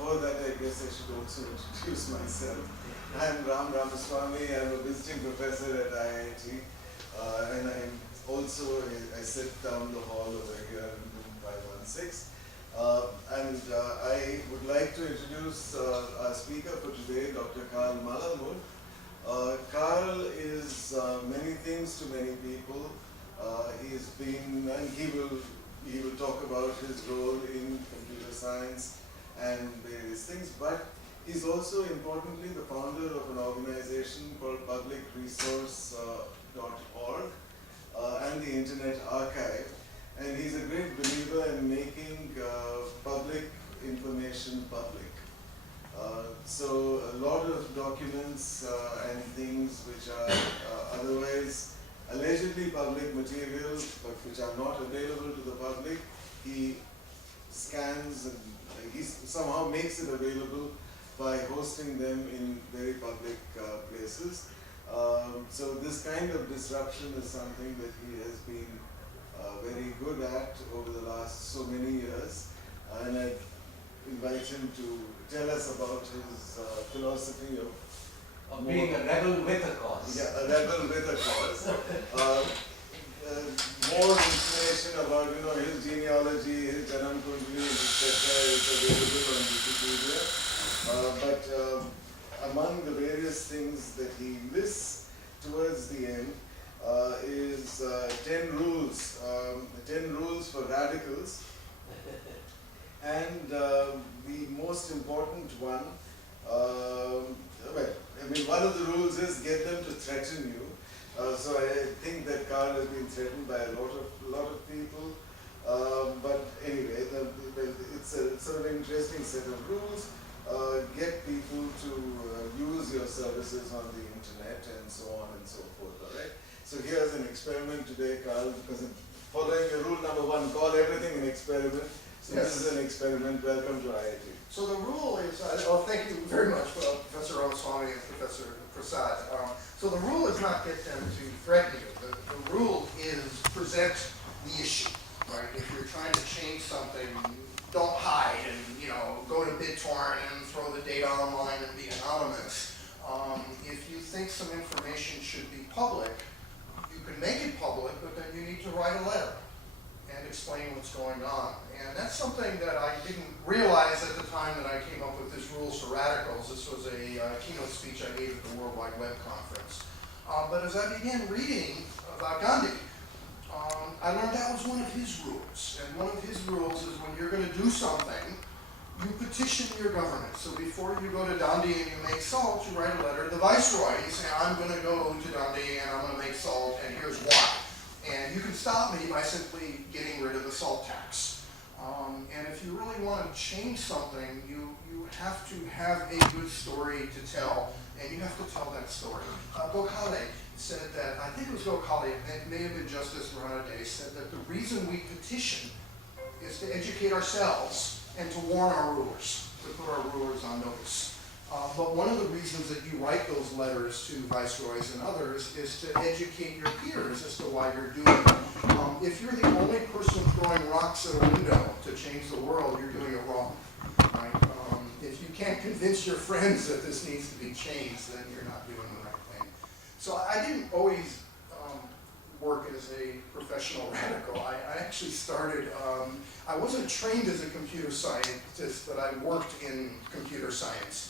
before that, I guess I should also introduce myself. I'm Ram Ramaswamy. I'm a visiting professor at IIT, and I'm also, I sit down the hall over here in room 516. I would like to introduce our speaker for today, Dr. Malamud. Carl is many things to many people. He's been, and he will talk about his role in computer science and various things, but he's also importantly the founder of an organization called publicresource.org and the Internet Archive. And he's a great believer in making public information public. So a lot of documents and things which are otherwise allegedly public material, but which are not available to the public, he scans and he somehow makes it available by hosting them in very public places. So this kind of disruption is something that he has been very good at over the last so many years, and I invite him to tell us about his philosophy of being a rebel with a cause. Yeah, a rebel with a cause. More information about his genealogy, his janam kundli, etc. is available on Wikipedia. But among the various things that he lists towards the end is 10 rules, 10 rules for radicals, and the most important one, one of the rules is get them to threaten you. So I think that Carl has been threatened by a lot of people. But anyway, it's a sort of interesting set of rules. Get people to use your services on the internet and so on and so forth. All right. So here's an experiment today, Carl, because following your rule number 1, call everything an experiment. So yes. This is an experiment. Welcome to IIT. So the rule is, thank you very much, Professor Ramaswamy and Professor Prasad. So the rule is not get them to threaten you. The rule is present the issue, right? If you're trying to change something, don't hide and go to BitTorrent and throw the data online and be anonymous. If you think some information should be public, you can make it public, but then you need to write a letter and explain what's going on. And that's something that I didn't realize at the time that I came up with this Rules for Radicals. This was a keynote speech I gave at the World Wide Web Conference. But as I began reading about Gandhi, I learned that was one of his rules. And one of his rules is when you're going to do something, you petition your government. So before you go to Dundee and you make salt, you write a letter to the Viceroy. You say, I'm going to go to Dundee and I'm going to make salt, and here's why. And you can stop me by simply getting rid of the salt tax. And if you really want to change something, you have to have a good story to tell, and you have to tell that story. Gokhale said that, I think it was Gokhale, it may have been Justice Ranade, said that the reason we petition is to educate ourselves and to warn our rulers, to put our rulers on notice. But one of the reasons that you write those letters to viceroys and others is to educate your peers as to why you're doing it. If you're the only person throwing rocks at a window to change the world, you're doing it wrong. Right? If you can't convince your friends that this needs to be changed, then you're not doing the right thing. So I didn't always work as a professional radical. I actually started, I wasn't trained as a computer scientist, but I worked in computer science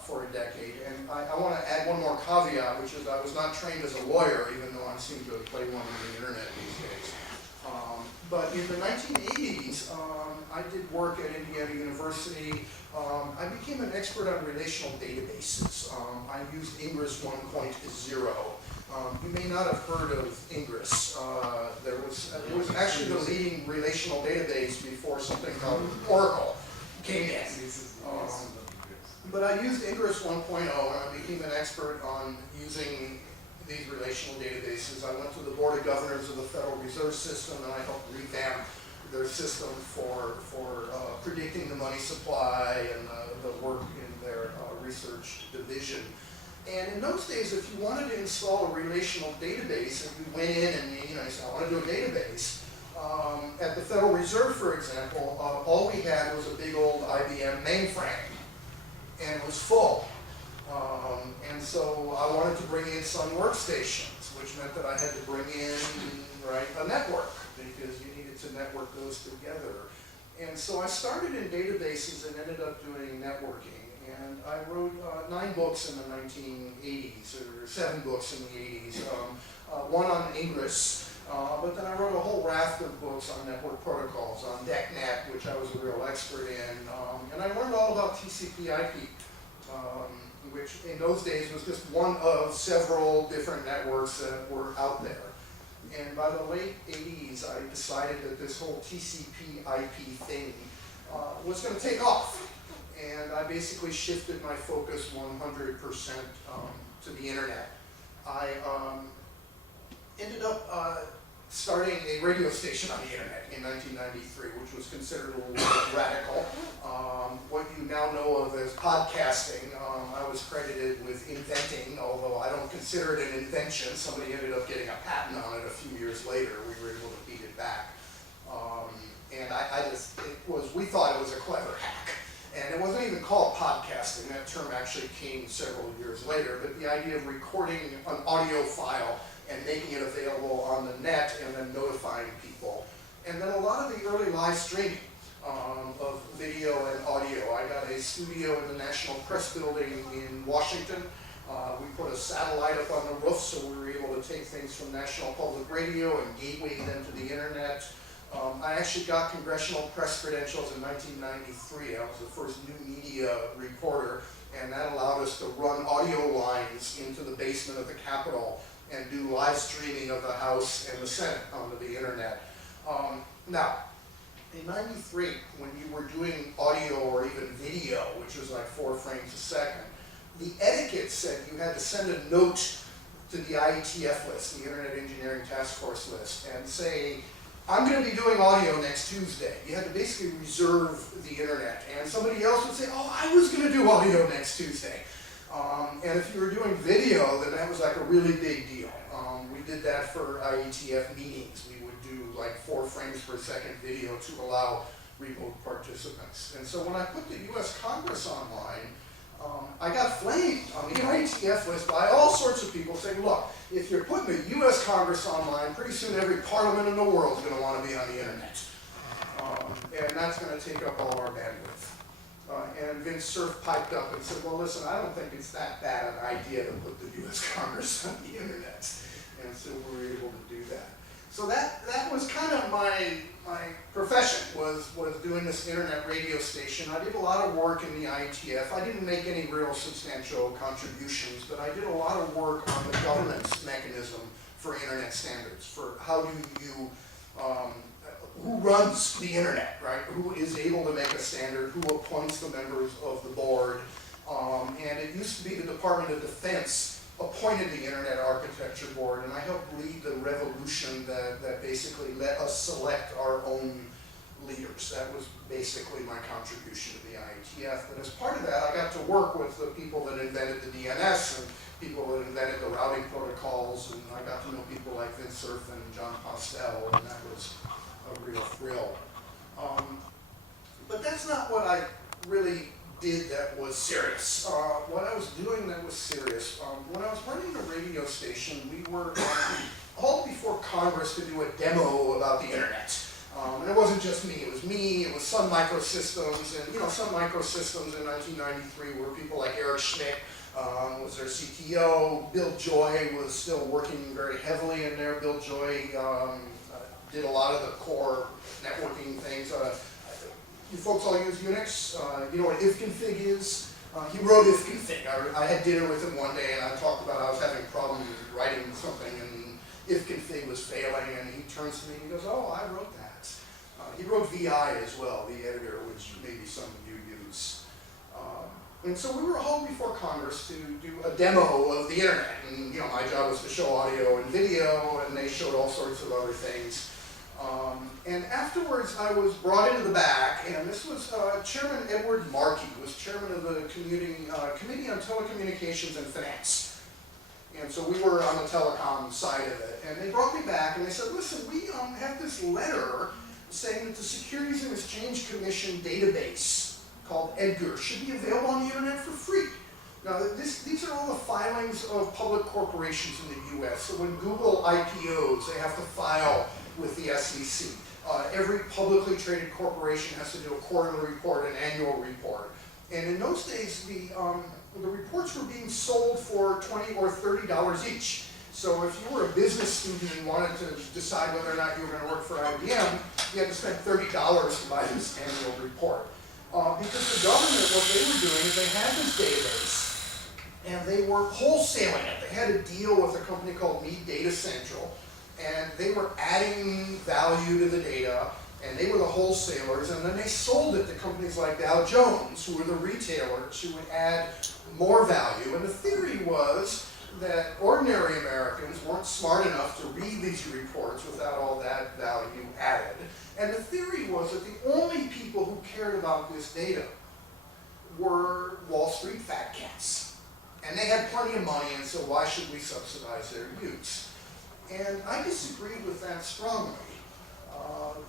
for a decade. And I want to add one more caveat, which is I was not trained as a lawyer, even though I seem to have played one on the internet these days. But in the 1980s, I did work at Indiana University. I became an expert on relational databases. I used Ingress 1.0. You may not have heard of Ingress. It was actually the leading relational database before something called Oracle came in. But I used Ingress 1.0 and I became an expert on using these relational databases. I went to the Board of Governors of the Federal Reserve System and I helped revamp their system for predicting the money supply and the work in their research division. And in those days, if you wanted to install a relational database, and you went in and you said, I want to do a database, At the Federal Reserve, for example, all we had was a big old IBM mainframe, and it was full. And so I wanted to bring in some workstations, which meant that I had to bring in, a network, because you needed to network those together. And so I started in databases and ended up doing networking. And I wrote 9 books in the 1980s, or 7 books in the 80s, one on Ingress, but then I wrote a whole raft of books on network protocols, on DECnet, which I was a real expert in, and I learned all about TCP/IP, which in those days was just one of several different networks that were out there. And by the late 80s, I decided that this whole TCP/IP thing was going to take off. And I basically shifted my focus 100% to the internet. I ended up starting a radio station on the internet in 1993, which was considered a little bit radical. What you now know of as podcasting, I was credited with inventing, although I don't consider it an invention. Somebody ended up getting a patent on it a few years later. We were able to beat it back. And we thought it was a clever hack. And it wasn't even called podcasting. That term actually came several years later. But the idea of recording an audio file and making it available on the net and then notifying people. And then a lot of the early live streaming of video and audio. I got a studio in the National Press Building in Washington. We put a satellite up on the roof, so we were able to take things from National Public Radio and gateway them to the internet. I actually got congressional press credentials in 1993. I was the first new media reporter, and that allowed us to run audio lines into the basement of the Capitol and do live streaming of the House and the Senate onto the internet. Now, in '93, when you were doing audio or even video, which was like 4 frames a second, the etiquette said you had to send a note to the IETF list, the Internet Engineering Task Force list, and say, I'm going to be doing audio next Tuesday. You had to basically reserve the internet. And somebody else would say, oh, I was going to do audio next Tuesday. And if you were doing video, then that was like a really big deal. We did that for IETF meetings. We would do like 4 frames per second video to allow remote participants. And so when I put the US Congress online, I got flamed on the IETF list by all sorts of people saying, look, if you're putting the US Congress online, pretty soon every parliament in the world is going to want to be on the internet. And that's going to take up all our bandwidth. And Vince Cerf piped up and said, well, listen, I don't think it's that bad an idea to put the US Congress on the internet. And so we were able to do that. So that was kind of my profession, was doing this internet radio station. I did a lot of work in the IETF. I didn't make any real substantial contributions, but I did a lot of work on the governance mechanism for internet standards, for how do you, who runs the internet, right? Who is able to make a standard, who appoints the members of the board. And it used to be the Department of Defense appointed the Internet Architecture Board, and I helped lead the revolution that basically let us select our own leaders. That was basically my contribution to the IETF. But as part of that, I got to work with the people that invented the DNS and people that invented the routing protocols, and I got to know people like Vince Cerf and John Postel, and that was a real thrill. But that's not what I really did that was serious. What I was doing that was serious, when I was running a radio station, we were called before Congress to do a demo about the internet. And it wasn't just me, it was Sun Microsystems, and Sun Microsystems in 1993 were people like Eric Schmidt, was their CTO. Bill Joy was still working very heavily in there. Bill Joy did a lot of the core networking things. You folks all use Unix. You know what ifconfig is? He wrote ifconfig. I had dinner with him one day and I talked about I was having problems writing something and ifconfig was failing, and he turns to me and he goes, oh, I wrote that. He wrote VI as well, the editor, which maybe some of you use. And so we were hauled before Congress to do a demo of the internet. And my job was to show audio and video, and they showed all sorts of other things. And afterwards, I was brought into the back, and this was Chairman Edward Markey, who was chairman of the Committee on Telecommunications and Finance. And so we were on the telecom side of it, and they brought me back and they said, listen, we have this letter saying that the Securities and Exchange Commission database called EDGAR should be available on the internet for free. Now, these are all the filings of public corporations in the US. So when Google IPOs, they have to file with the SEC. Every publicly traded corporation has to do a quarterly report, an annual report. And in those days, the reports were being sold for $20 or $30 each. So if you were a business student and wanted to decide whether or not you were going to work for IBM, you had to spend $30 to buy this annual report. Because the government, what they were doing is they had this database, and they were wholesaling it. They had a deal with a company called Mead Data Central, and they were adding value to the data, and they were the wholesalers, and then they sold it to companies like Dow Jones, who were the retailers, who would add more value. And the theory was that ordinary Americans weren't smart enough to read these reports without all that value added. And the theory was that the only people who cared about this data were Wall Street fat cats. And they had plenty of money, and so why should we subsidize their use? And I disagreed with that strongly,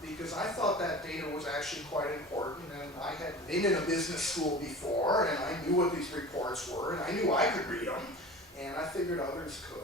because I thought that data was actually quite important, and I had been in a business school before, and I knew what these reports were, and I knew I could read them, and I figured others could.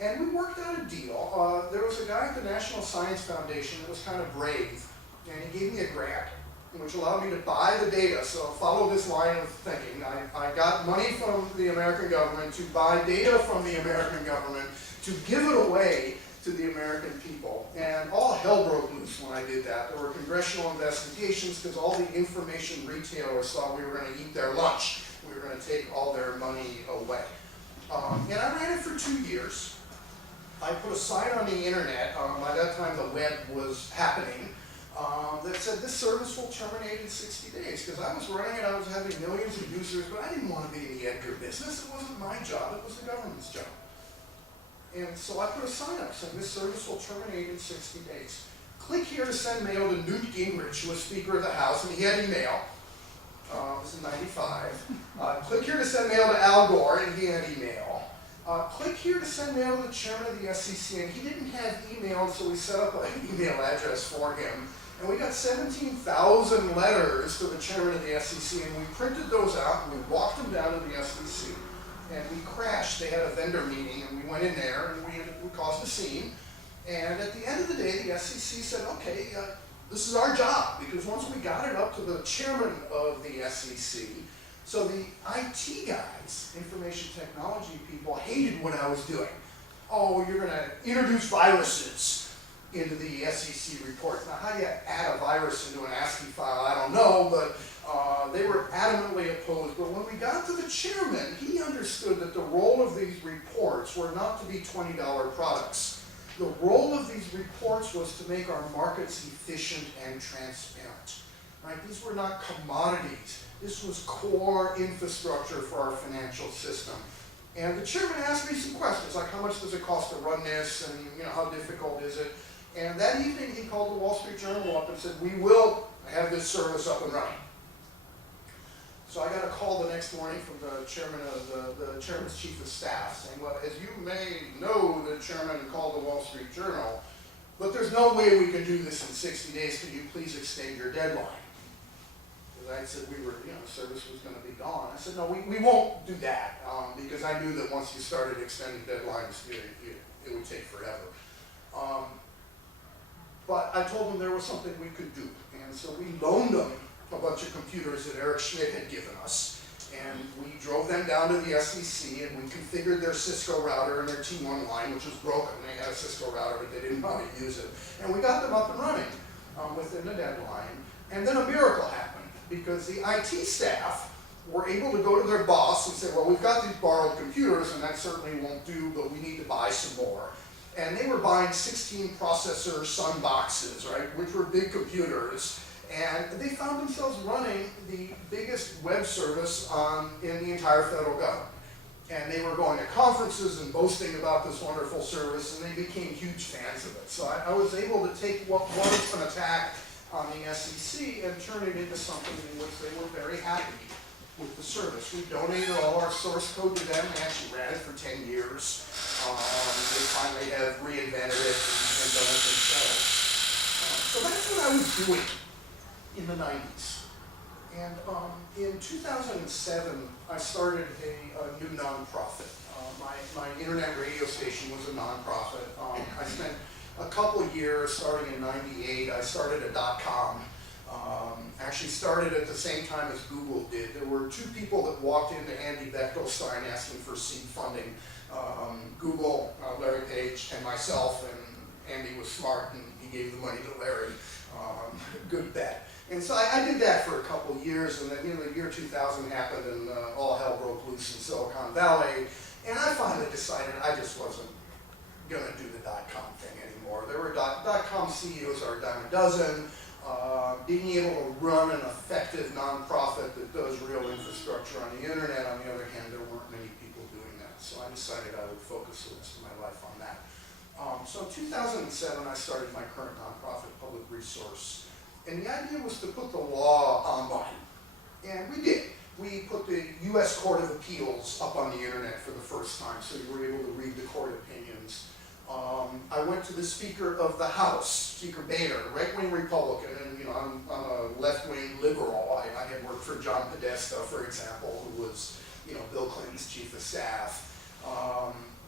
And we worked out a deal. There was a guy at the National Science Foundation that was kind of brave, and he gave me a grant, which allowed me to buy the data. So follow this line of thinking. I got money from the American government to buy data from the American government to give it away to the American people. And all hell broke loose when I did that. There were congressional investigations because all the information retailers thought we were going to eat their lunch. We were going to take all their money away. And I ran it for 2 years. I put a sign on the internet, by that time the web was happening, that said this service will terminate in 60 days. Because I was running it, I was having millions of users, but I didn't want to be in the EDGAR business. It wasn't my job, it was the government's job. And so I put a sign up saying this service will terminate in 60 days. Click here to send mail to Newt Gingrich, who was Speaker of the House, and he had email. This is 95. Click here to send mail to Al Gore, and he had email. Click here to send mail to the chairman of the SEC, and he didn't have email, so we set up an email address for him. And we got 17,000 letters to the chairman of the SEC, and we printed those out, and we walked them down to the SEC. And we crashed. They had a vendor meeting, and we went in there, and we caused a scene. And at the end of the day, the SEC said, okay, this is our job, because once we got it up to the chairman of the SEC, so the IT guys, information technology people, hated what I was doing. Oh, you're going to introduce viruses into the SEC reports. Now, how do you add a virus into an ASCII file? I don't know, but they were adamantly opposed. But when we got to the chairman, he understood that the role of these reports were not to be $20 products. The role of these reports was to make our markets efficient and transparent. Right? These were not commodities. This was core infrastructure for our financial system. And the chairman asked me some questions, like how much does it cost to run this, and how difficult is it? And that evening he called the Wall Street Journal up and said, we will have this service up and running. So I got a call the next morning from the chairman of the chairman's chief of staff saying, well, as you may know, the chairman called the Wall Street Journal, but there's no way we can do this in 60 days. Can you please extend your deadline? Because I said we were, the service was going to be gone. I said, no, we won't do that, because I knew that once you started extending deadlines, it would take forever. But I told them there was something we could do. And so we loaned them a bunch of computers that Eric Schmidt had given us. And we drove them down to the SEC, and we configured their Cisco router and their T1 line, which was broken. They had a Cisco router, but they didn't know how to use it. And we got them up and running within the deadline. And then a miracle happened, because the IT staff were able to go to their boss and say, well, we've got these borrowed computers, and that certainly won't do, but we need to buy some more. And they were buying 16 processor Sun boxes, right, which were big computers. And they found themselves running the biggest web service in the entire federal government. And they were going to conferences and boasting about this wonderful service, and they became huge fans of it. So I was able to take what was an attack on the SEC and turn it into something in which they were very happy with the service. We donated all our source code to them. They actually ran it for 10 years. They finally have reinvented it and done it themselves. So that's what I was doing in the 90s. And in 2007, I started a new nonprofit. My internet radio station was a nonprofit. I spent a couple of years, starting in '98, I started a .com. Actually started at the same time as Google did. There were two people that walked into Andy Bechtelstein asking for seed funding. Google, Larry Page, and myself, and Andy was smart and he gave the money to Larry. Good bet. And so I did that for a couple of years, and then the year 2000 happened and all hell broke loose in Silicon Valley. And I finally decided I just wasn't going to do the .com thing anymore. There were .com CEOs are a dime a dozen. Being able to run an effective nonprofit that does real infrastructure on the internet, on the other hand, there weren't many people doing that. So I decided I would focus the rest of my life on that. So in 2007, I started my current nonprofit, Public Resource. And the idea was to put the law online. And we did. We put the U.S. Court of Appeals up on the internet for the first time, so you were able to read the court opinions. I went to the Speaker of the House, Speaker Boehner, right-wing Republican, and I'm a left-wing liberal. I had worked for John Podesta, for example, who was Bill Clinton's chief of staff.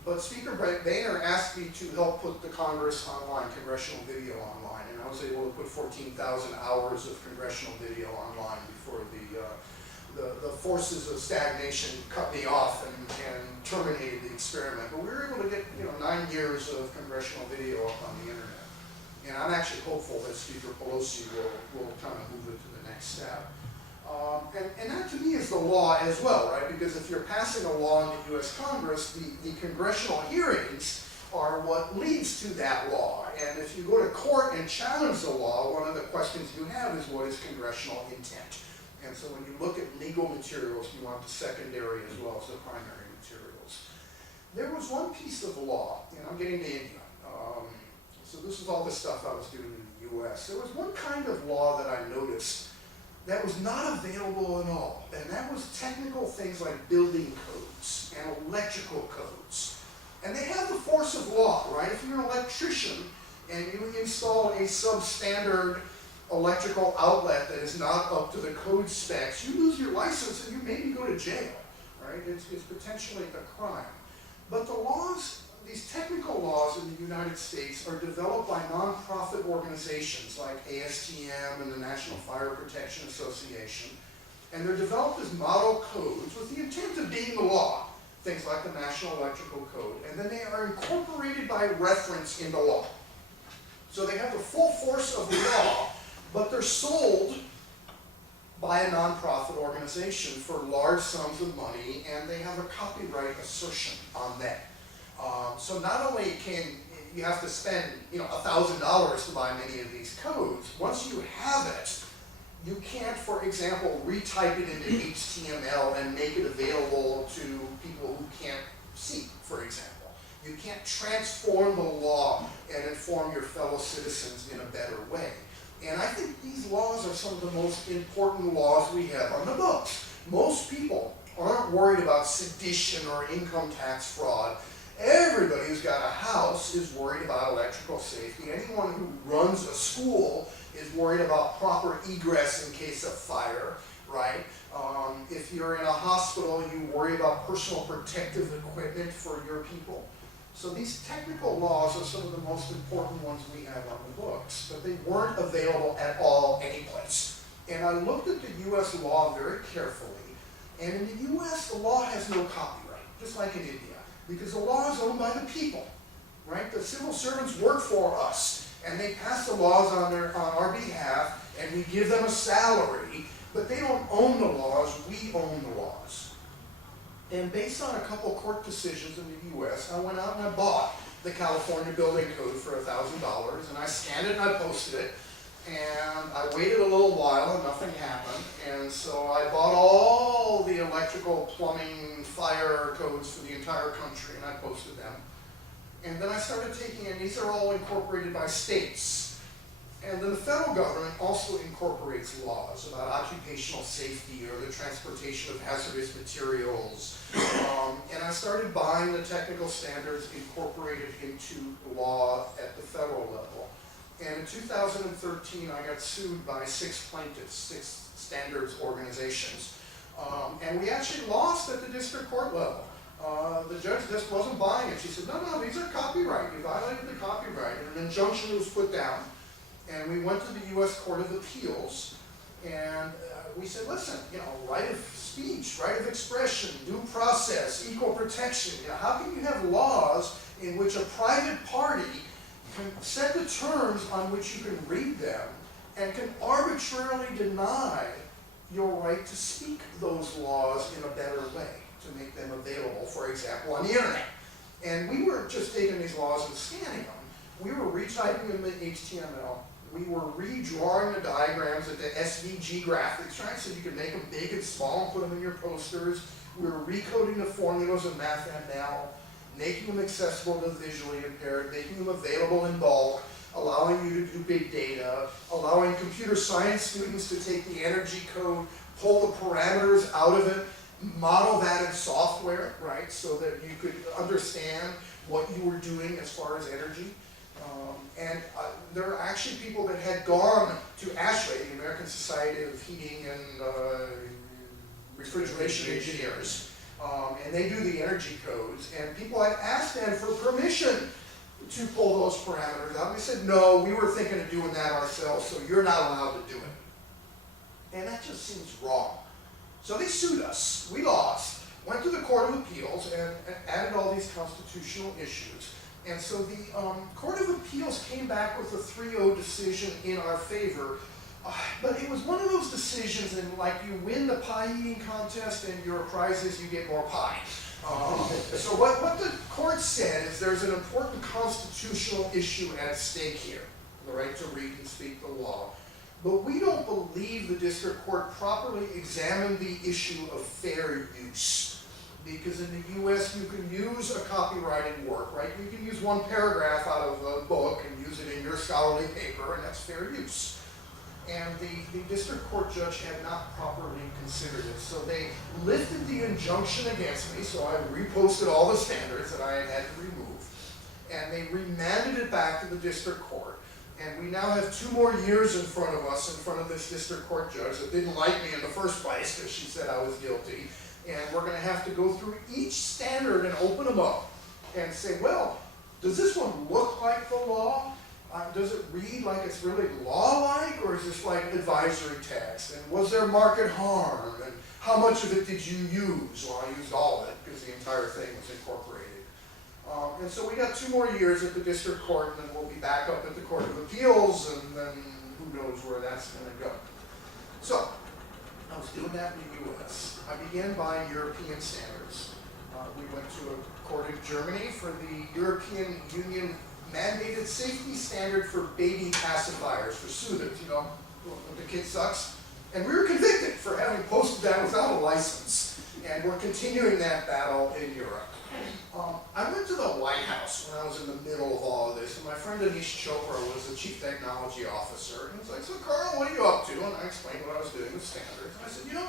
But Speaker Boehner asked me to help put the Congress online, congressional video online, and I was able to put 14,000 hours of congressional video online before the forces of stagnation cut me off and terminated the experiment. But we were able to get 9 years of congressional video up on the internet. And I'm actually hopeful that Speaker Pelosi will kind of move it to the next step. And that to me is the law as well, right? Because if you're passing a law in the US Congress, the congressional hearings are what leads to that law. And if you go to court and challenge the law, one of the questions you have is what is congressional intent? And so when you look at legal materials, you want the secondary as well as the primary materials. There was one piece of law, and I'm getting to India. So this is all the stuff I was doing in the US. There was one kind of law that I noticed that was not available at all, and that was technical things like building codes and electrical codes. And they have the force of law, right? If you're an electrician and you install a substandard electrical outlet that is not up to the code specs, you lose your license and you maybe go to jail, right? It's potentially a crime. But the laws, these technical laws in the United States are developed by nonprofit organizations like ASTM and the National Fire Protection Association. And they're developed as model codes with the intent of being the law, things like the National Electrical Code. And then they are incorporated by reference into law. So they have the full force of the law, but they're sold by a nonprofit organization for large sums of money, and they have a copyright assertion on that. So not only can you have to spend $1,000 to buy many of these codes, once you have it, you can't, for example, retype it into HTML and make it available to people who can't see, for example. You can't transform the law and inform your fellow citizens in a better way. And I think these laws are some of the most important laws we have on the books. Most people aren't worried about sedition or income tax fraud. Everybody who's got a house is worried about electrical safety. Anyone who runs a school is worried about proper egress in case of fire, right? If you're in a hospital, you worry about personal protective equipment for your people. So these technical laws are some of the most important ones we have on the books, but they weren't available at all anyplace. And I looked at the US law very carefully, and in the US the law has no copyright, just like in India, because the law is owned by the people, right? The civil servants work for us, and they pass the laws on our behalf, and we give them a salary, but they don't own the laws, we own the laws. And based on a couple court decisions in the US, I went out and I bought the California Building Code for $1,000, and I scanned it and I posted it, and I waited a little while and nothing happened, and so I bought all the electrical, plumbing, fire codes for the entire country, and I posted them. And then I started taking, and these are all incorporated by states. And then the federal government also incorporates laws about occupational safety or the transportation of hazardous materials. And I started buying the technical standards incorporated into law at the federal level. And in 2013, I got sued by 6 plaintiffs, 6 standards organizations. And we actually lost at the district court level. The judge just wasn't buying it. She said, no, these are copyright. You violated the copyright. And an injunction was put down. And we went to the U.S. Court of Appeals. And we said, listen, right of speech, right of expression, due process, equal protection. How can you have laws in which a private party can set the terms on which you can read them and can arbitrarily deny your right to speak those laws in a better way, to make them available, for example, on the internet. And we weren't just taking these laws and scanning them. We were retyping them in HTML. We were redrawing the diagrams at the SVG graphics, right? So you could make them big and small and put them in your posters. We were recoding the formulas of MathML, making them accessible to the visually impaired, making them available in bulk, allowing you to do big data, allowing computer science students to take the energy code, pull the parameters out of it, model that in software, right, so that you could understand what you were doing as far as energy. There are actually people that had gone to ASHRAE, the American Society of Heating and Refrigeration Engineers, and they do the energy codes, and people had asked them for permission to pull those parameters out. And they said, no, we were thinking of doing that ourselves, so you're not allowed to do it. And that just seems wrong. So they sued us. We lost, went to the Court of Appeals, and added all these constitutional issues. And so the Court of Appeals came back with a 3-0 decision in our favor. But it was one of those decisions, and like you win the pie eating contest and your prize is you get more pie. So what the court said is there's an important constitutional issue at stake here, the right to read and speak the law. But we don't believe the district court properly examined the issue of fair use. Because in the US you can use a copyrighted work, right? You can use one paragraph out of a book and use it in your scholarly paper, and that's fair use. And the district court judge had not properly considered it. So they lifted the injunction against me, so I reposted all the standards that I had to remove. And they remanded it back to the district court. And we now have 2 more years in front of us, in front of this district court judge that didn't like me in the first place because she said I was guilty. And we're going to have to go through each standard and open them up and say, well, does this one look like the law? Does it read like it's really law-like, or is this like advisory text? And was there market harm? And how much of it did you use? Well, I used all of it because the entire thing was incorporated. And so we got 2 more years at the district court, and then we'll be back up at the Court of Appeals, and then who knows where that's going to go. So I was doing that in the US. I began buying European standards. We went to a court in Germany for the European Union mandated safety standard for baby pacifiers, for soothes, when the kid sucks. And we were convicted for having posted that without a license. And we're continuing that battle in Europe. I went to the White House when I was in the middle of all of this, and my friend Anish Chopra was the chief technology officer. And he was like, so Carl, what are you up to? And I explained what I was doing with standards. And I said,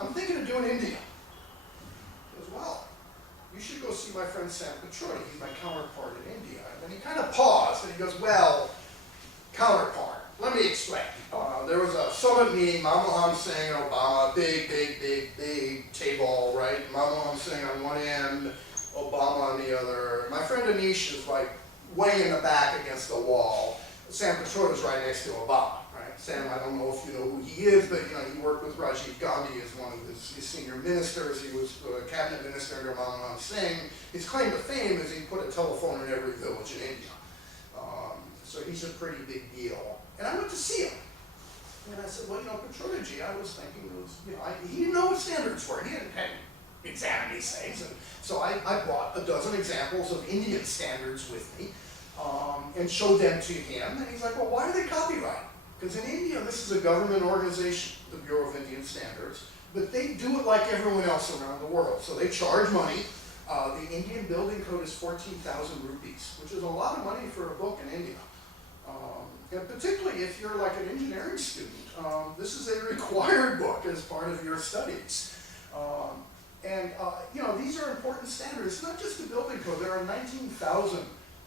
I'm thinking of doing India. He goes, well, you should go see my friend Sam Petrotti. He's my counterpart in India. And then he kind of paused, and he goes, well, counterpart. Let me explain. There was a summit meeting, Manmohan Singh and Obama, big table, right? Manmohan Singh on one end, Obama on the other. My friend Anish is like way in the back against the wall. Sam Petrotti is right next to Obama, right? Sam, I don't know if you know who he is, but he worked with Rajiv Gandhi as one of his senior ministers. He was a cabinet minister under Manmohan Singh. His claim to fame is he put a telephone in every village in India. So he's a pretty big deal. And I went to see him. And I said, well, Petrotti, I was thinking he didn't know what standards were. He hadn't examined these things. And so I brought a dozen examples of Indian standards with me and showed them to him. And he's like, well, why do they copyright? Because in India, this is a government organization, the Bureau of Indian Standards, but they do it like everyone else around the world. So they charge money. The Indian building code is 14,000 rupees, which is a lot of money for a book in India. And particularly if you're like an engineering student, this is a required book as part of your studies. You know, these are important standards. It's not just the building code. There are 19,000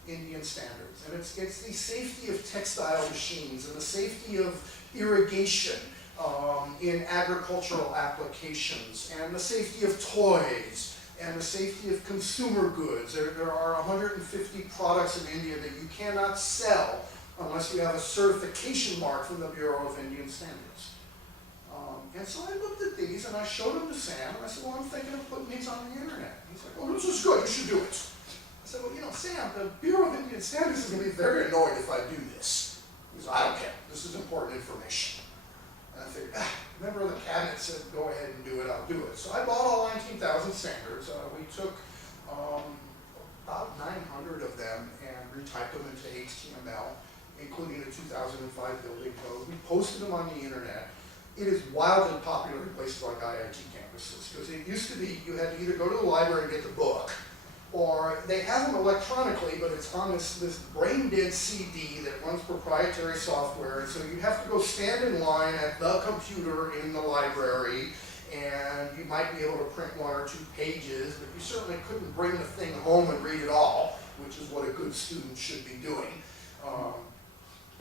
Indian standards. And it's the safety of textile machines and the safety of irrigation in agricultural applications and the safety of toys and the safety of consumer goods. There are 150 products in India that you cannot sell unless you have a certification mark from the Bureau of Indian Standards. And so I looked at these and I showed them to Sam and I said, well, I'm thinking of putting these on the internet. He's like, oh, this is good, you should do it. I said, well, you know, Sam, the Bureau of Indian Standards is going to be very annoyed if I do this. He said, I don't care, this is important information. And I figured, member of the cabinet said, go ahead and do it, I'll do it. So I bought all 19,000 standards. We took about 900 of them and retyped them into HTML, including the 2005 building code. We posted them on the internet. It is wildly popular in places like IIT campuses, because it used to be you had to either go to the library and get the book, or they have them electronically, but it's on this brain-dead CD that runs proprietary software, and so you have to go stand in line at the computer in the library, and you might be able to print 1 or 2 pages, but you certainly couldn't bring the thing home and read it all, which is what a good student should be doing.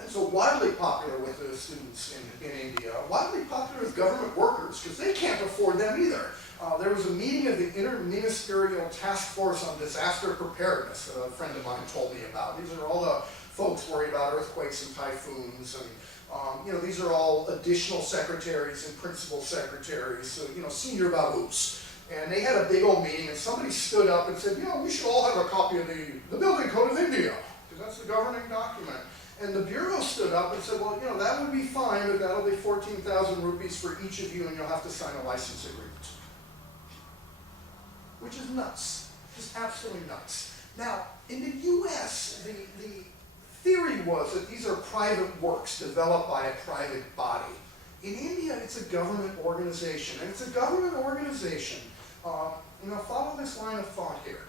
And so widely popular with the students in India, widely popular with government workers, because they can't afford them either. There was a meeting of the Interministerial Task Force on Disaster Preparedness that a friend of mine told me about. These are all the folks worried about earthquakes and typhoons, and you know, these are all additional secretaries and principal secretaries, so you know, senior babus. And they had a big old meeting, and somebody stood up and said, you know, we should all have a copy of the Building Code of India, because that's the governing document. And the Bureau stood up and said, well, you know, that would be fine, but that'll be 14,000 rupees for each of you, and you'll have to sign a license agreement. Which is nuts, just absolutely nuts. Now, in the US, the theory was that these are private works developed by a private body. In India, it's a government organization, and it's a government organization, you know, follow this line of thought here.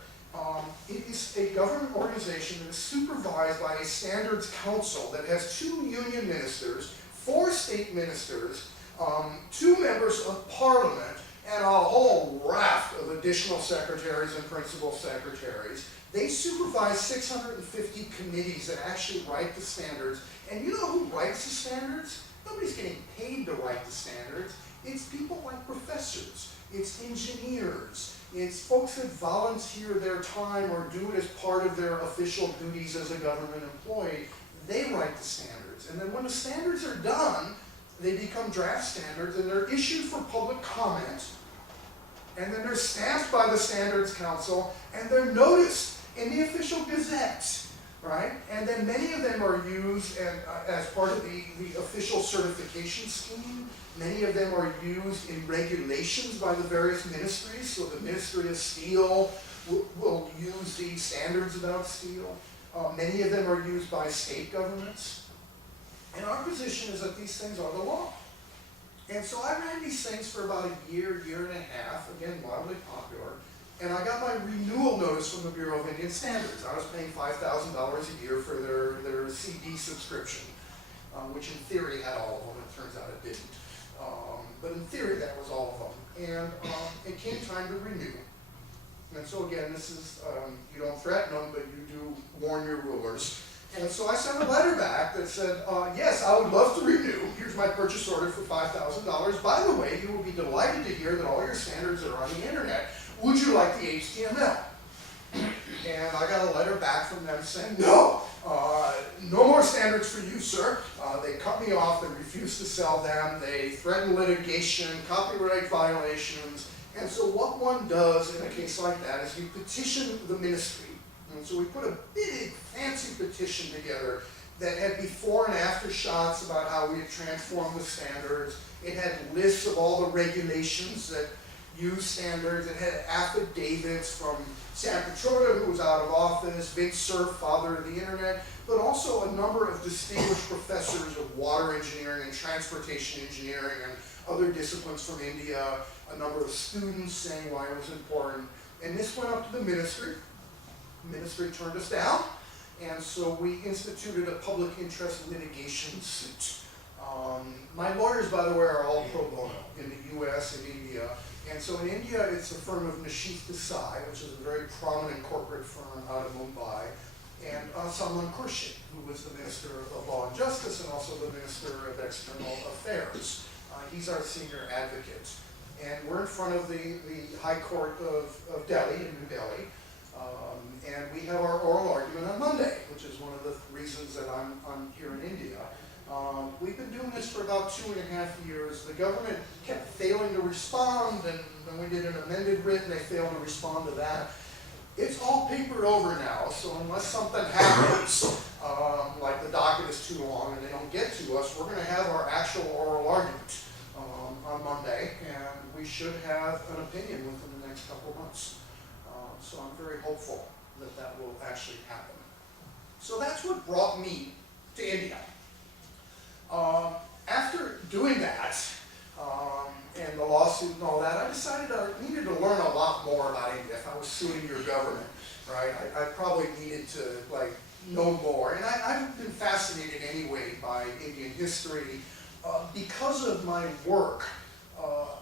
It is a government organization that is supervised by a standards council that has 2 union ministers, 4 state ministers, 2 members of parliament, and a whole raft of additional secretaries and principal secretaries. They supervise 650 committees that actually write the standards. And you know who writes the standards? Nobody's getting paid to write the standards. It's people like professors. It's engineers. It's folks that volunteer their time or do it as part of their official duties as a government employee. They write the standards. And then when the standards are done, they become draft standards and they're issued for public comment. And then they're stamped by the Standards Council and they're noticed in the official gazette, right? And then many of them are used as part of the official certification scheme. Many of them are used in regulations by the various ministries. So the Ministry of Steel will use the standards about steel. Many of them are used by state governments. And our position is that these things are the law. And so I ran these things for about a year, year and a half, again, wildly popular. And I got my renewal notice from the Bureau of Indian Standards. I was paying $5,000 a year for their CD subscription, which in theory had all of them. It turns out it didn't. But in theory, that was all of them. And it came time to renew. And so again, this is, you don't threaten them, but you do warn your rulers. And so I sent a letter back that said, yes, I would love to renew. Here's my purchase order for $5,000. By the way, you will be delighted to hear that all your standards are on the internet. Would you like the HTML? And I got a letter back from them saying, no, no more standards for you, sir. They cut me off, they refused to sell them, they threatened litigation, copyright violations. And so what one does in a case like that is you petition the ministry. And so we put a big, fancy petition together that had before and after shots about how we had transformed the standards. It had lists of all the regulations that use standards. It had affidavits from Sam Petroda, who was out of office, Vint Cerf, father of the internet, but also a number of distinguished professors of water engineering and transportation engineering and other disciplines from India, a number of students saying why it was important. And this went up to the ministry. The ministry turned us down, And so we instituted a public interest litigation suit. My lawyers, by the way, are all pro bono in the US and India. And so in India, it's the firm of Nishith Desai, which is a very prominent corporate firm out of Mumbai, and Salman Khurshid, who was the Minister of Law and Justice and also the Minister of External Affairs. He's our senior advocate. And we're in front of the High Court of Delhi, in New Delhi. And we have our oral argument on Monday, which is one of the reasons that I'm here in India. We've been doing this for about 2.5 years. The government kept failing to respond, and then we did an amended writ, and they failed to respond to that. It's all papered over now, so unless something happens, like the docket is too long and they don't get to us, we're going to have our actual oral argument on Monday, and we should have an opinion within the next couple of months. So I'm very hopeful that that will actually happen. So that's what brought me to India. After doing that, and the lawsuit and all that, I decided I needed to learn a lot more about India. If I was suing your government, right, I probably needed to know more. And I've been fascinated anyway by Indian history. Because of my work,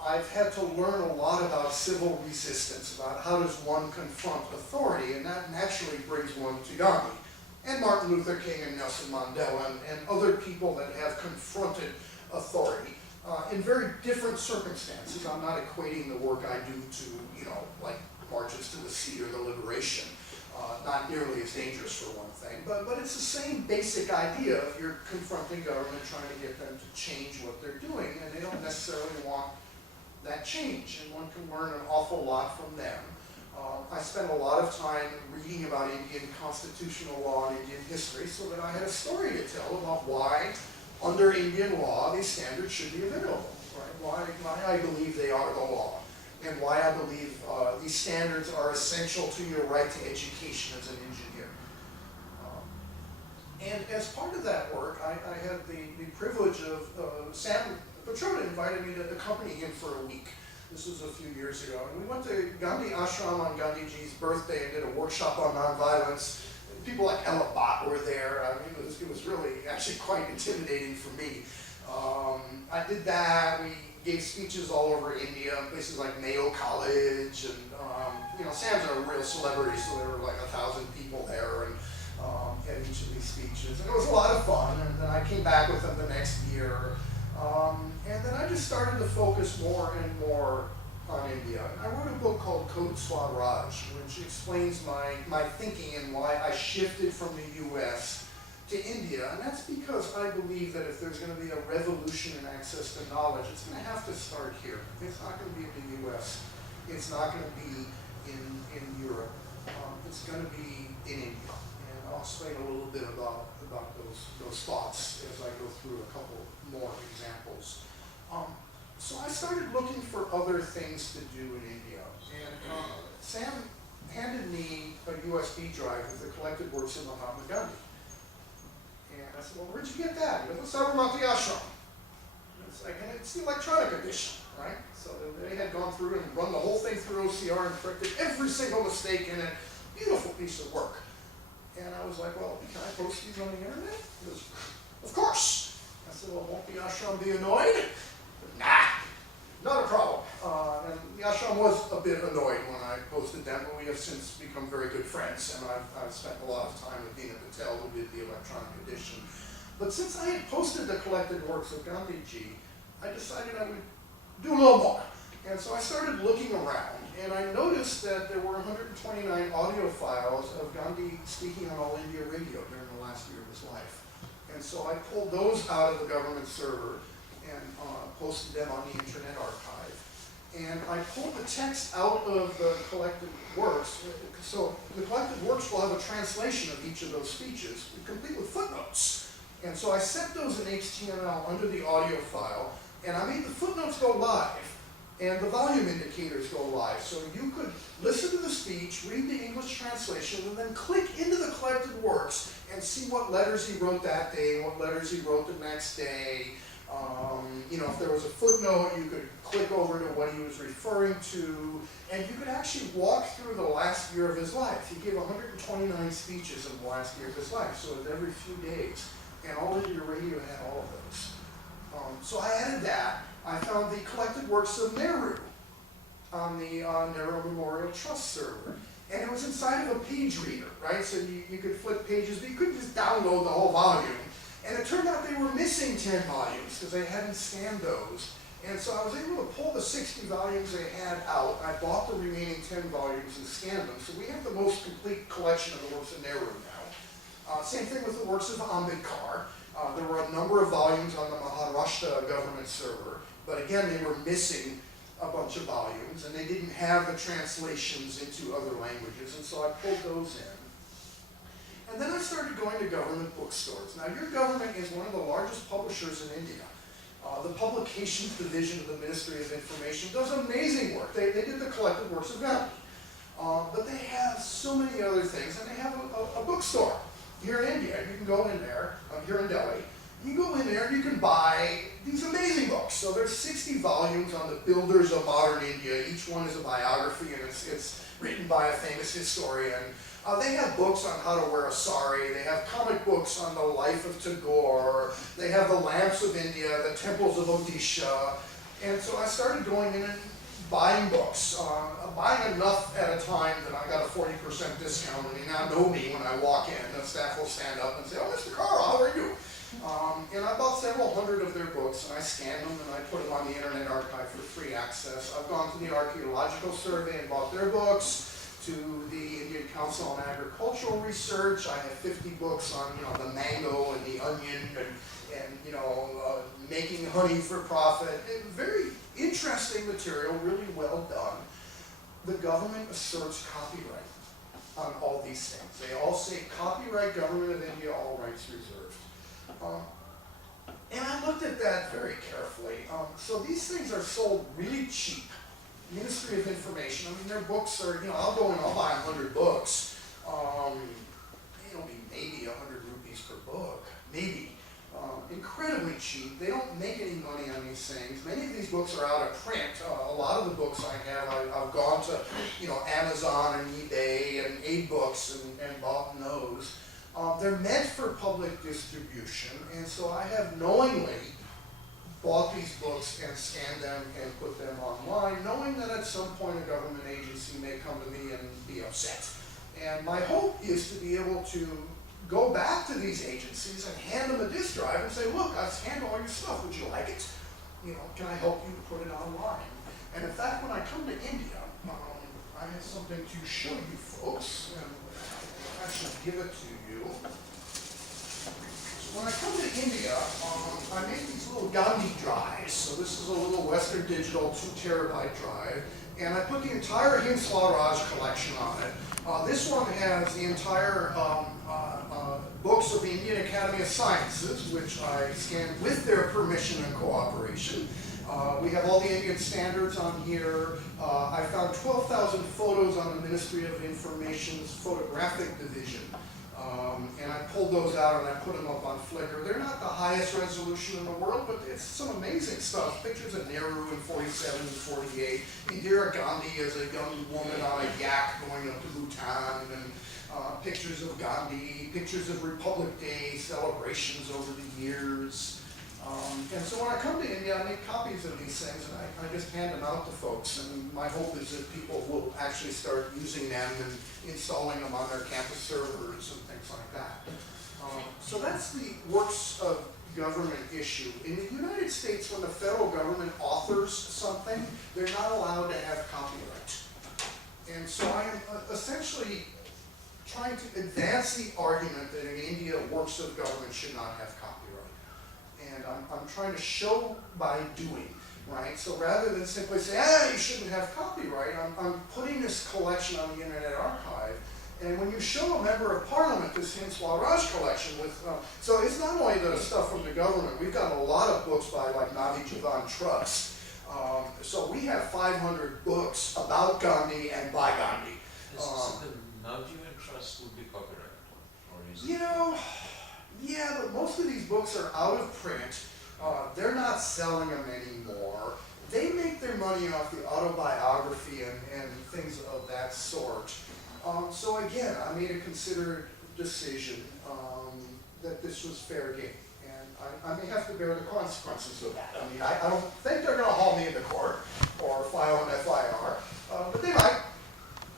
I've had to learn a lot about civil resistance, about how does one confront authority, and that naturally brings one to Gandhi, and Martin Luther King and Nelson Mandela, and other people that have confronted authority in very different circumstances. I'm not equating the work I do to, like marches to the sea or the liberation. Not nearly as dangerous for one thing, but it's the same basic idea of you're confronting government, trying to get them to change what they're doing, and they don't necessarily want that change, and one can learn an awful lot from them. I spent a lot of time reading about Indian constitutional law and Indian history so that I had a story to tell about why, under Indian law, these standards should be available, right? Why I believe they are the law, and why I believe these standards are essential to your right to education as an engineer. And as part of that work, I had the privilege of Sam Petroda invited me to accompany him for a week. This was a few years ago. And we went to Gandhi Ashram on Gandhiji's birthday and did a workshop on nonviolence. People like Ella Bhatt were there. I mean, it was really actually quite intimidating for me. I did that. We gave speeches all over India, places like Mayo College, and Sam's a real celebrity, so there were like 1,000 people there, and at each of these speeches. And it was a lot of fun. And then I came back with them the next year. And then I just started to focus more and more on India. And I wrote a book called Code Swaraj, which explains my thinking and why I shifted from the US to India. And that's because I believe that if there's going to be a revolution in access to knowledge, it's going to have to start here. It's not going to be in the US. It's not going to be in Europe. It's going to be in India. And I'll explain a little bit about those thoughts as I go through a couple more examples. So I started looking for other things to do in India. And Sam handed me a USB drive with the collected works of Mahatma Gandhi. And I said, well, where'd you get that? He goes, it's Sabarmati Ashram. And it's the electronic edition, right? So they had gone through and run the whole thing through OCR and corrected every single mistake in it. Beautiful piece of work. And I was like, well, can I post these on the internet? He goes, of course. I said, well, won't the ashram be annoyed? Nah, not a problem. And the ashram was a bit annoyed when I posted them, but we have since become very good friends. And I've spent a lot of time with Dina Patel, who did the electronic edition. But since I had posted the collected works of Gandhiji, I decided I would do a little more. And so I started looking around, and I noticed that there were 129 audio files of Gandhi speaking on All India Radio during the last year of his life. And so I pulled those out of the government server and posted them on the Internet Archive. And I pulled the text out of the collected works. So the collected works will have a translation of each of those speeches, complete with footnotes. And so I set those in HTML under the audio file, and I made the footnotes go live, and the volume indicators go live. So you could listen to the speech, read the English translation, and then click into the collected works and see what letters he wrote that day, what letters he wrote the next day, You know, if there was a footnote, you could click over to what he was referring to, and you could actually walk through the last year of his life. He gave 129 speeches in the last year of his life, so it was every few days, and all of your radio had all of those. So I added that. I found the collected works of Nehru on the Nehru Memorial Trust server. And it was inside of a page reader, right? So you could flip pages, but you couldn't just download the whole volume. And it turned out they were missing 10 volumes because they hadn't scanned those. And so I was able to pull the 60 volumes they had out. I bought the remaining 10 volumes and scanned them. So we have the most complete collection of the works of Nehru now. Same thing with the works of Ambedkar. There were a number of volumes on the Maharashtra government server, but again, they were missing a bunch of volumes, and they didn't have the translations into other languages, and so I pulled those in. And then I started going to government bookstores. Now, your government is one of the largest publishers in India. The Publications Division of the Ministry of Information does amazing work. They did the collected works of Gandhi. But they have so many other things, and they have a bookstore here in India. You can go in there, here in Delhi. You go in there and you can buy these amazing books. So there's 60 volumes on the builders of modern India. Each one is a biography, and it's written by a famous historian. They have books on how to wear a sari. They have comic books on the life of Tagore. They have the lamps of India, the temples of Odisha. And so I started going in and buying books, buying enough at a time that I got a 40% discount, and they now know me when I walk in. The staff will stand up and say, "Oh, Mr. Carl, how are you?" And I bought several hundred of their books, and I scanned them, and I put them on the Internet Archive for free access. I've gone to the Archaeological Survey and bought their books, to the Indian Council on Agricultural Research. I have 50 books on, you know, the mango and the onion and you know, making honey for profit. Very interesting material, really well done. The government asserts copyright on all these things. They all say copyright, Government of India, all rights reserved. And I looked at that very carefully. So these things are sold really cheap. Ministry of Information, I mean, their books are, you know, I'll go and I'll buy 100 books. It'll be maybe 100 rupees per book, maybe. Incredibly cheap. They don't make any money on these things. Many of these books are out of print. A lot of the books I have, I've gone to, you know, Amazon and eBay and AbeBooks and bought those. They're meant for public distribution, and so I have knowingly bought these books and scanned them and put them online, knowing that at some point a government agency may come to me and be upset. And my hope is to be able to go back to these agencies and hand them a disk drive and say, "Look, I've scanned all your stuff. Would you like it? You know, can I help you put it online?" And in fact, when I come to India, I have something to show you folks, and I should give it to you. When I come to India, I made these little Gandhi drives. So this is a little Western Digital 2 terabyte drive, and I put the entire Hind Swaraj collection on it. This one has the entire books of the Indian Academy of Sciences, which I scanned with their permission and cooperation. We have all the Indian standards on here. I found 12,000 photos on the Ministry of Information's photographic division. And I pulled those out and I put them up on Flickr. They're not the highest resolution in the world, but it's some amazing stuff. Pictures of Nehru in 47 and 48. Indira Gandhi as a young woman on a yak going up to Bhutan, and pictures of Gandhi, pictures of Republic Day celebrations over the years. And so when I come to India, I make copies of these things and I just hand them out to folks. And my hope is that people will actually start using them and installing them on their campus servers and things like that. So that's the works of government issue. In the United States, when the federal government authors something, they're not allowed to have copyright. And so I am essentially trying to advance the argument that in India, works of government should not have copyright. And I'm trying to show by doing, right? So rather than simply say, you shouldn't have copyright, I'm putting this collection on the Internet Archive. And when you show a member of parliament this Hind Swaraj collection with, so it's not only the stuff from the government, we've got a lot of books by like Navi Javan Trust. So we have 500 books about Gandhi and by Gandhi. The Navi Javan Trust would be copyrighted, or is it? You know, yeah, but most of these books are out of print. They're not selling them anymore. They make their money off the autobiography and things of that sort. So again, I made a considered decision that this was fair game. And I may have to bear the consequences of that. I mean, I don't think they're going to haul me into court or file an FIR, but they might.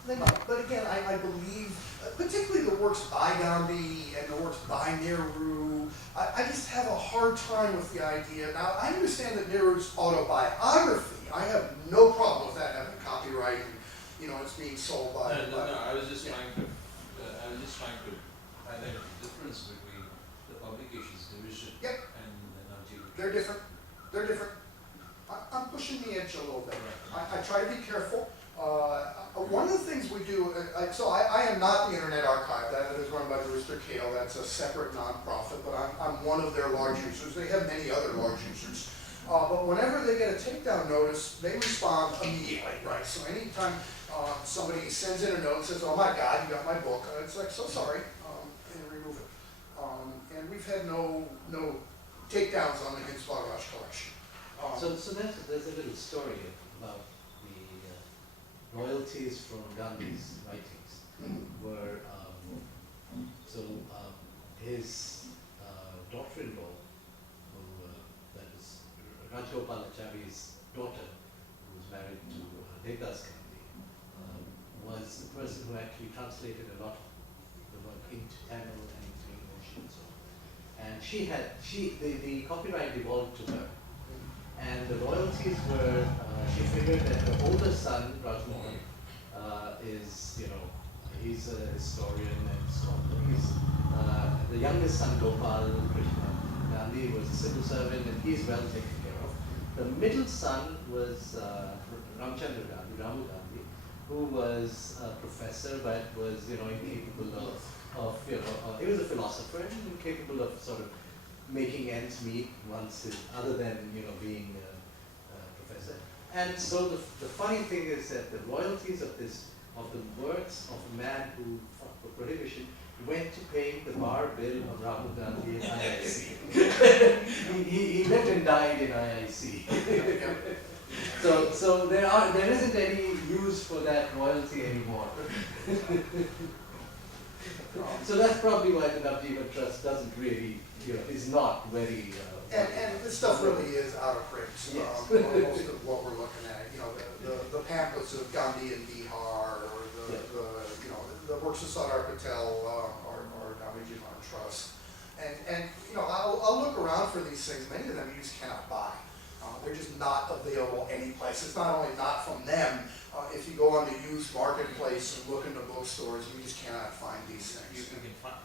They might. But again, I believe, particularly the works by Gandhi and the works by Nehru, I just have a hard time with the idea. Now, I understand that Nehru's autobiography, I have no problem with that having copyright and, you know, it's being sold by. No, I was just trying to highlight the difference between the publications division Yep. and the Navjeevan. They're different. They're different. I'm pushing the edge a little bit. I try to be careful. One of the things we do, so I am not the Internet Archive. That is run by Brewster Kahle. That's a separate nonprofit, but I'm one of their large users. They have many other large users. But whenever they get a takedown notice, they respond immediately, right? So anytime somebody sends in a note and says, "Oh my God, you got my book," it's like, "So sorry," and remove it. And we've had no takedowns on the Higgs Barrage collection. So there's a little story about the royalties from Gandhi's writings were, his daughter-in-law, that is Rajgopalachari's daughter, who was married to Devdas Gandhi, was the person who actually translated a lot of the work into Tamil and into English and so on. And the copyright devolved to her. And the royalties were, she figured that the older son, Rajmohan, is, he's a historian and scholar. The youngest son, Gopal Krishna Gandhi, was a civil servant and he's well taken care of. The middle son was Ramchandra Gandhi, Ramu Gandhi, who was a professor but was, incapable of he was a philosopher and incapable of sort of making ends meet other than being a professor. And so the funny thing is that the royalties of the works of a man who fought for prohibition went to paying the bar bill of Rahul Gandhi in IIC. he lived and died in IIC. So there isn't any use for that royalty anymore. So that's probably why the Navjeevan Trust doesn't really, is not very. And this stuff really is out of print. Yes. Most of what we're looking at, the pamphlets of Gandhi and Bihar, or the works of Sardar Patel, or Navjeevan Trust. And I'll look around for these things. Many of them you just cannot buy. They're just not available anyplace. It's not only not from them. If you go on the used marketplace and look into bookstores, you just cannot find these things. You can find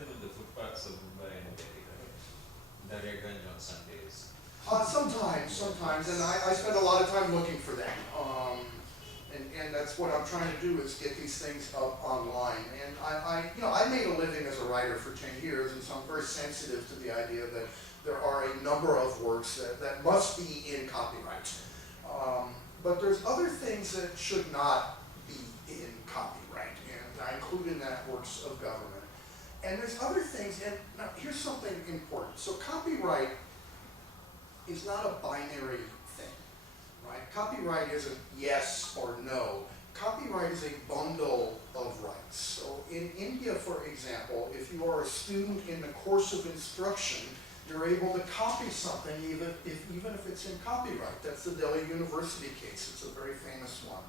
them in the footpaths of Mumbai and Delhi, Daryaganj on Sundays. Sometimes, and I spend a lot of time looking for them. And that's what I'm trying to do, is get these things up online. And I made a living as a writer for 10 years, and so I'm very sensitive to the idea that there are a number of works that must be in copyright. But there's other things that should not be in copyright, and I include in that works of government. And there's other things, and now here's something important. So copyright is not a binary thing, right? Copyright isn't yes or no. Copyright is a bundle of rights. So in India, for example, if you are a student in the course of instruction, you're able to copy something even if it's in copyright. That's the Delhi University case. It's a very famous one.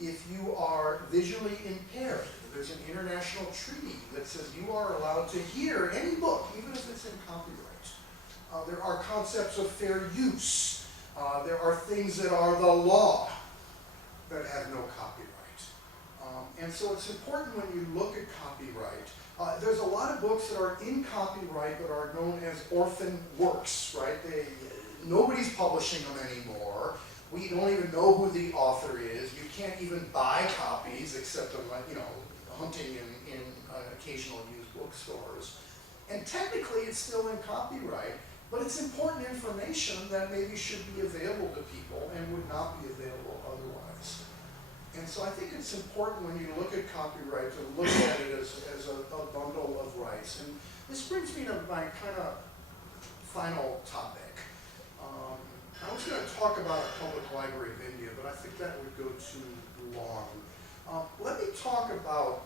If you are visually impaired, there's an international treaty that says you are allowed to hear any book, even if it's in copyright. There are concepts of fair use. There are things that are the law that have no copyright. And so it's important when you look at copyright. There's a lot of books that are in copyright but are known as orphan works, right? Nobody's publishing them anymore. We don't even know who the author is. You can't even buy copies except on, hunting in occasional used bookstores. And technically it's still in copyright, but it's important information that maybe should be available to people and would not be available otherwise. And so I think it's important when you look at copyright to look at it as a bundle of rights. And this brings me to my kind of final topic. I was going to talk about a public library of India, but I think that would go too long. Let me talk about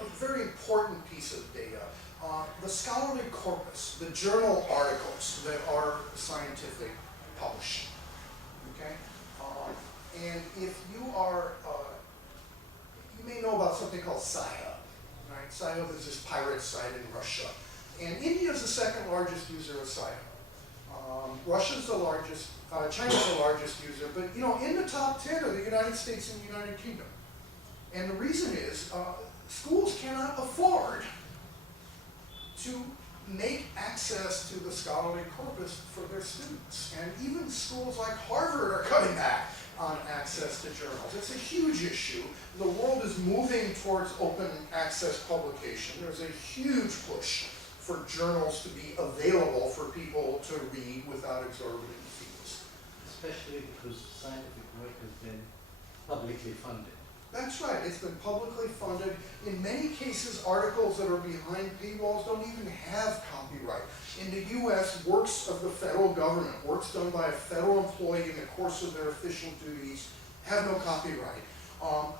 a very important piece of data. The scholarly corpus, the journal articles that are scientific publishing, okay? And if you are, you may know about something called Sci-Hub, right? Sci-Hub is this pirate site in Russia. And India is the second largest user of Sci-Hub. Russia's the largest, China's the largest user, but you know, in the top 10 are the United States and the United Kingdom. And the reason is, schools cannot afford to make access to the scholarly corpus for their students. And even schools like Harvard are cutting back on access to journals. It's a huge issue. The world is moving towards open access publication. There's a huge push for journals to be available for people to read without exorbitant fees. Especially because scientific work has been publicly funded. That's right, it's been publicly funded. In many cases, articles that are behind paywalls don't even have copyright. In the US, works of the federal government, works done by a federal employee in the course of their official duties, have no copyright.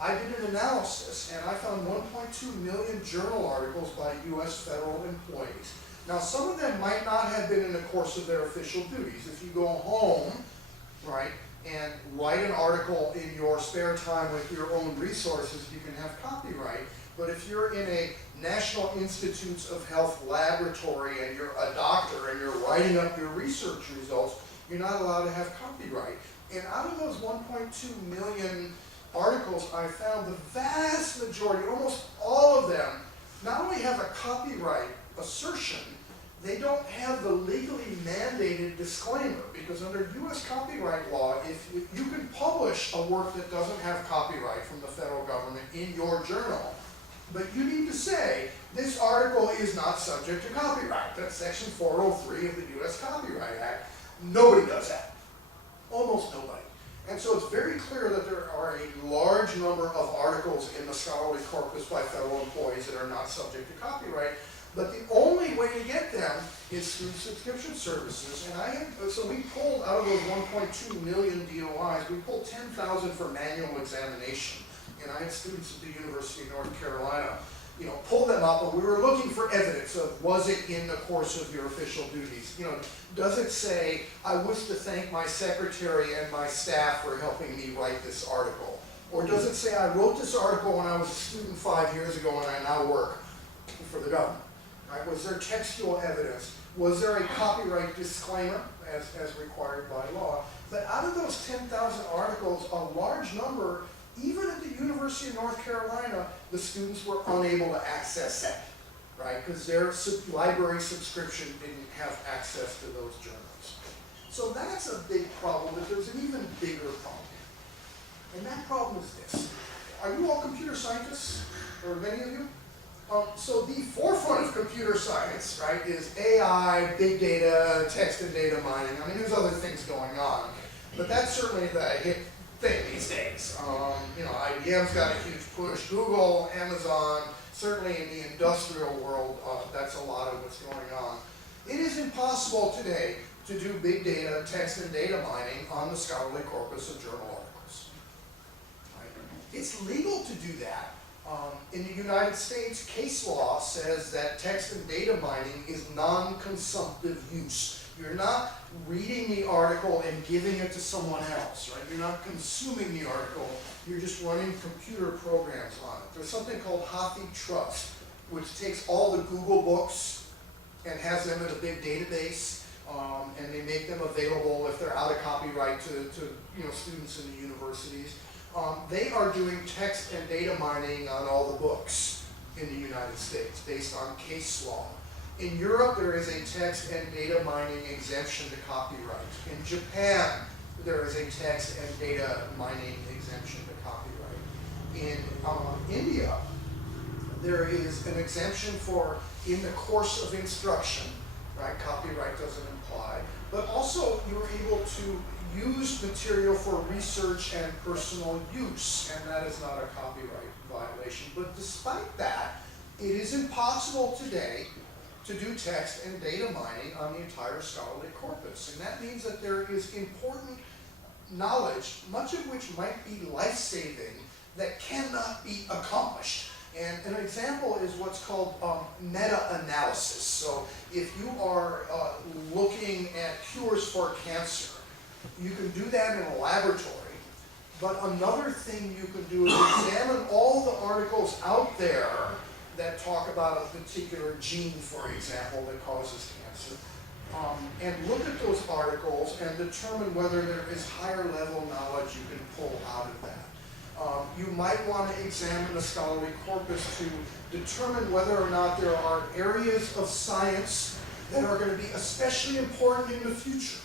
I did an analysis and I found 1.2 million journal articles by US federal employees. Now, some of them might not have been in the course of their official duties. If you go home, right, and write an article in your spare time with your own resources, you can have copyright. But if you're in a National Institutes of Health laboratory and you're a doctor and you're writing up your research results, you're not allowed to have copyright. And out of those 1.2 million articles, I found the vast majority, almost all of them, not only have a copyright assertion, they don't have the legally mandated disclaimer, because under US copyright law, if you can publish a work that doesn't have copyright from the federal government in your journal, but you need to say, this article is not subject to copyright. That's section 403 of the US Copyright Act. Nobody does that. Almost nobody. And so it's very clear that there are a large number of articles in the scholarly corpus by federal employees that are not subject to copyright. But the only way to get them is through subscription services. And so we pulled out of those 1.2 million DOIs, we pulled 10,000 for manual examination. And I had students at the University of North Carolina, you know, pull them up, and we were looking for evidence of, was it in the course of your official duties? You know, does it say, I wish to thank my secretary and my staff for helping me write this article? Or does it say, I wrote this article when I was a student 5 years ago and I now work for the government? Right? Was there textual evidence? Was there a copyright disclaimer as required by law? But out of those 10,000 articles, a large number, even at the University of North Carolina, the students were unable to access it, right? Because their library subscription didn't have access to those journals. So that's a big problem, but there's an even bigger problem. And that problem is this. Are you all computer scientists, or many of you? So the forefront of computer science, right, is AI, big data, text and data mining. I mean, there's other things going on, but that's certainly the hit thing these days. You know, IBM's got a huge push, Google, Amazon, certainly in the industrial world, that's a lot of what's going on. It is impossible today to do big data, text and data mining on the scholarly corpus of journal articles. Right? It's legal to do that. In the United States, case law says that text and data mining is non-consumptive use. You're not reading the article and giving it to someone else, right? You're not consuming the article, you're just running computer programs on it. There's something called HathiTrust, which takes all the Google books and has them in a big database, and they make them available if they're out of copyright to you know, students in the universities. They are doing text and data mining on all the books in the United States based on case law. In Europe, there is a text and data mining exemption to copyright. In Japan, there is a text and data mining exemption to copyright. In India, there is an exemption for in the course of instruction, right? Copyright doesn't apply. But also, you're able to use material for research and personal use, and that is not a copyright violation. But despite that, it is impossible today to do text and data mining on the entire scholarly corpus. And that means that there is important knowledge, much of which might be life-saving, that cannot be accomplished. And an example is what's called meta-analysis. So if you are looking at cures for cancer, you can do that in a laboratory. But another thing you can do is examine all the articles out there that talk about a particular gene, for example, that causes cancer, and look at those articles and determine whether there is higher level knowledge you can pull out of that. You might want to examine the scholarly corpus to determine whether or not there are areas of science that are going to be especially important in the future,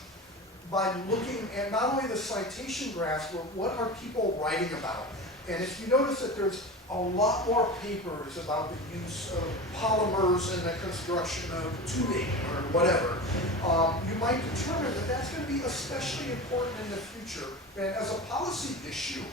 by looking at not only the citation graphs, but what are people writing about. And if you notice that there's a lot more papers about the use of polymers in the construction of tubing or whatever, you might determine that that's going to be especially important in the future. And as a policy issue,